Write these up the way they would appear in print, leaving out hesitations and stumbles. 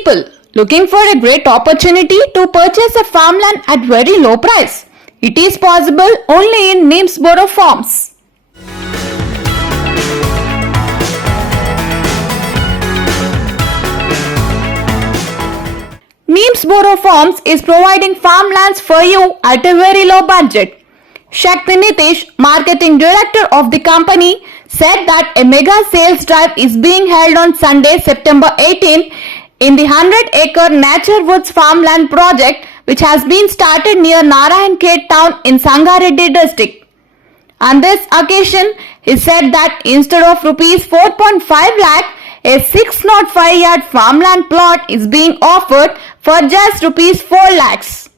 people looking for a great opportunity to purchase a farmland at very low price. It is possible only in Neemsboro Farms. Neemsboro Farms is providing farmlands for you at a very low budget. Shakti Nitish, marketing director of the company, said that a mega sales drive is being held on Sunday, September 18 in the 100-acre Nature Woods farmland project which has been started near Narayankhet town in Sangareddy district. On this occasion, he said that instead of rupees 4.5 lakh, a 605-yard farmland plot is being offered for just rupees 4 lakhs.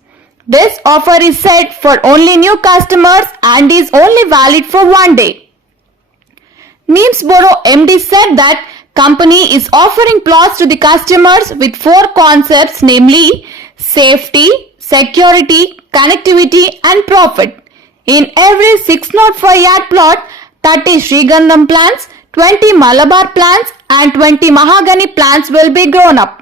This offer is set for only new customers and is only valid for one day. Neemsboro MD said that company is offering plots to the customers with 4 concepts, namely safety, security, connectivity and profit. In every 605-yard plot, 30 Srigandham plants, 20 Malabar plants and 20 Mahogany plants will be grown up.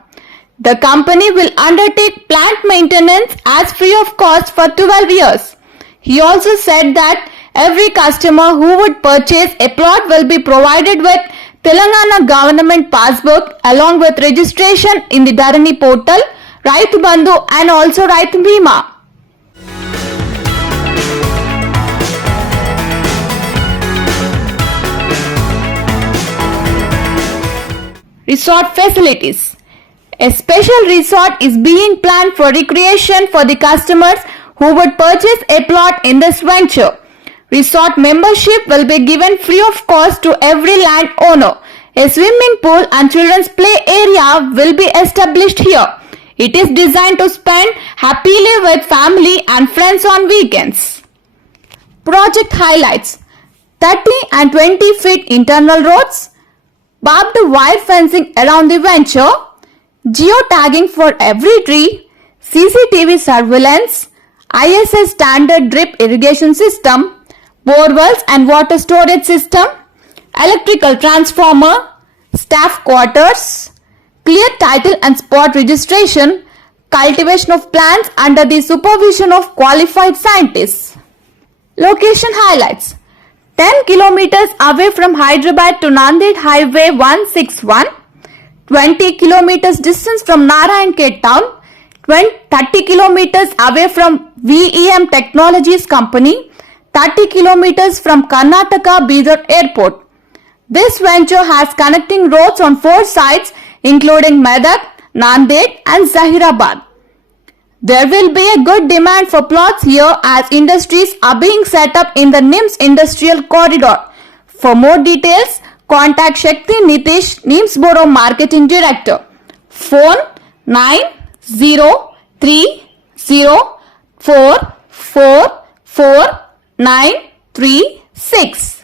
The company will undertake plant maintenance as free of cost for 12 years. He also said that every customer who would purchase a plot will be provided with Telangana government passbook along with registration in the Dharani portal, Raitu Bandhu and also Raitu Bima. Resort facilities. A special resort is being planned for recreation for the customers who would purchase a plot in this venture. Resort membership will be given free of cost to every landowner. A swimming pool and children's play area will be established here. It is designed to spend happily with family and friends on weekends. Project highlights: 30 and 20 feet internal roads, barbed wire fencing around the venture, geotagging for every tree, CCTV surveillance, ISS standard drip irrigation system, borewells and water storage system, electrical transformer, staff quarters, clear title and spot registration, cultivation of plants under the supervision of qualified scientists. Location highlights: 10 kilometers away from Hyderabad to Nanded Highway 161, 20 kilometers distance from Narayankhet town, 30 kilometers away from VEM Technologies Company, 30 kilometers from Karnataka Bidar Airport. This venture has connecting roads on 4 sides including Medak, Nanded and Hyderabad. There will be a good demand for plots here as industries are being set up in the NIMS Industrial Corridor. For more details, contact Shakti Nitish, Neemsboro Marketing Director. Phone 9030444936.